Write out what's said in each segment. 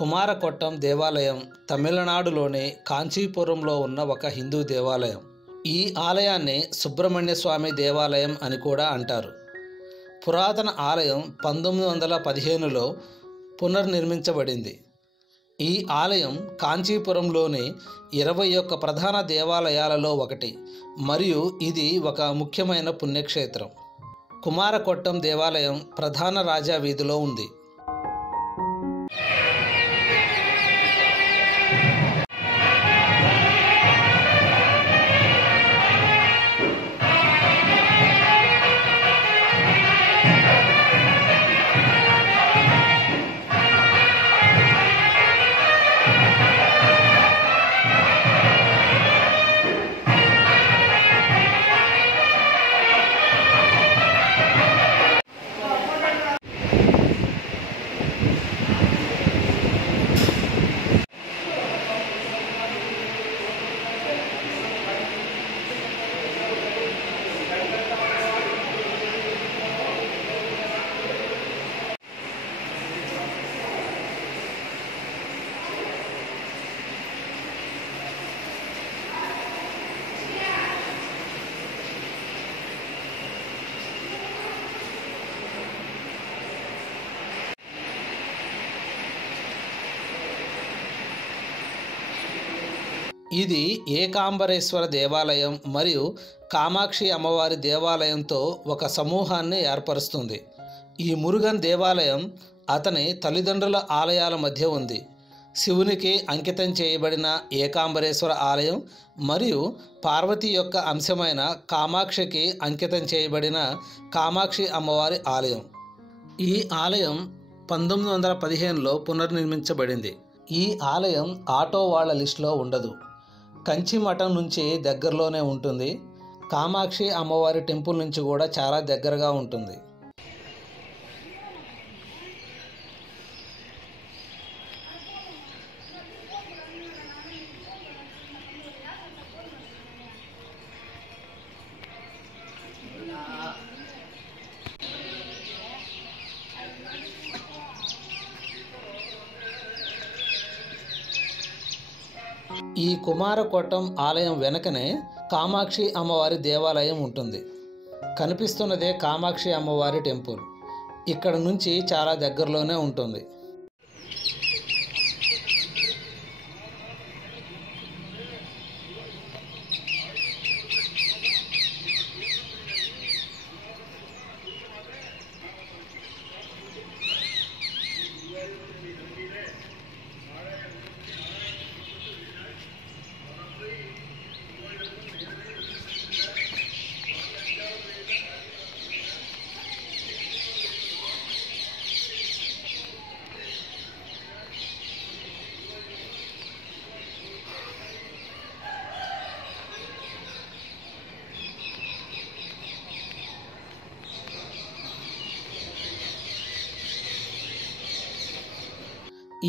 కుమారకొట్టం దేవాలయం తమిళనాడులోని కాంచీపురంలో ఉన్న ఒక హిందూ దేవాలయం. ఈ ఆలయాన్ని సుబ్రహ్మణ్య స్వామి దేవాలయం అని కూడా అంటారు. పురాతన ఆలయం 1915లో పునర్నిర్మించబడింది. ఈ ఆలయం కాంచీపురంలోని 21 ప్రధాన దేవాలయాలలో ఒకటి మరియు ఇది ఒక ముఖ్యమైన పుణ్యక్షేత్రం. కుమారకొట్టం దేవాలయం ప్రధాన రాజా వీధిలో ఉంది. ఇది ఏకాంబరేశ్వర దేవాలయం మరియు కామాక్షి అమ్మవారి దేవాలయంతో ఒక సమూహాన్ని ఏర్పరుస్తుంది. ఈ మురుగన్ దేవాలయం అతని తల్లిదండ్రుల ఆలయాల మధ్య ఉంది. శివునికి అంకితం చేయబడిన ఏకాంబరేశ్వర ఆలయం మరియు పార్వతి యొక్క అంశమైన కామాక్షికి అంకితం చేయబడిన కామాక్షి అమ్మవారి ఆలయం. ఈ ఆలయం 1915లో పునర్నిర్మించబడింది. ఈ ఆలయం ఆటో వాళ్ళ లిస్టులో ఉండదు. కంచి మఠం నుంచి దగ్గరలోనే ఉంటుంది. కామాక్షి అమ్మవారి టెంపుల్ నుంచి కూడా చాలా దగ్గరగా ఉంటుంది. ఈ కుమారకొట్టం ఆలయం వెనకనే కామాక్షి అమ్మవారి దేవాలయం ఉంటుంది. కనిపిస్తున్నదే కామాక్షి అమ్మవారి టెంపుల్. ఇక్కడ నుంచి చాలా దగ్గరలోనే ఉంటుంది.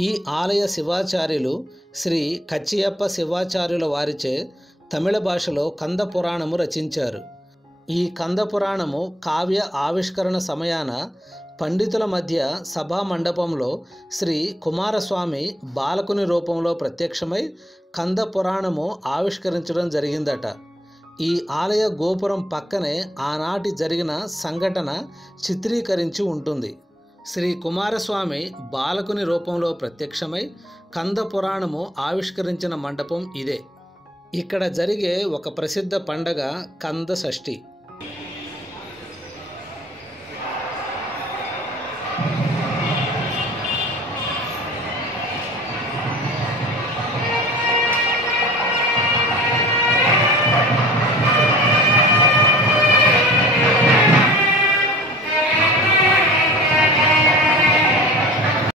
ఈ ఆలయ శివాచార్యులు శ్రీ కచ్చియప్ప శివాచార్యుల వారిచే తమిళ భాషలో కంద పురాణము రచించారు. ఈ కంద పురాణము కావ్య ఆవిష్కరణ సమయాన పండితుల మధ్య సభా మండపంలో శ్రీ కుమారస్వామి బాలకుని రూపంలో ప్రత్యక్షమై కంద పురాణము ఆవిష్కరించడం జరిగిందట. ఈ ఆలయ గోపురం పక్కనే ఆనాటి జరిగిన సంఘటన చిత్రీకరించి ఉంటుంది. శ్రీ కుమారస్వామి బాలకుని రూపంలో ప్రత్యక్షమై కంద పురాణము ఆవిష్కరించిన మండపం ఇదే. ఇక్కడ జరిగే ఒక ప్రసిద్ధ పండగ కంద షష్ఠి.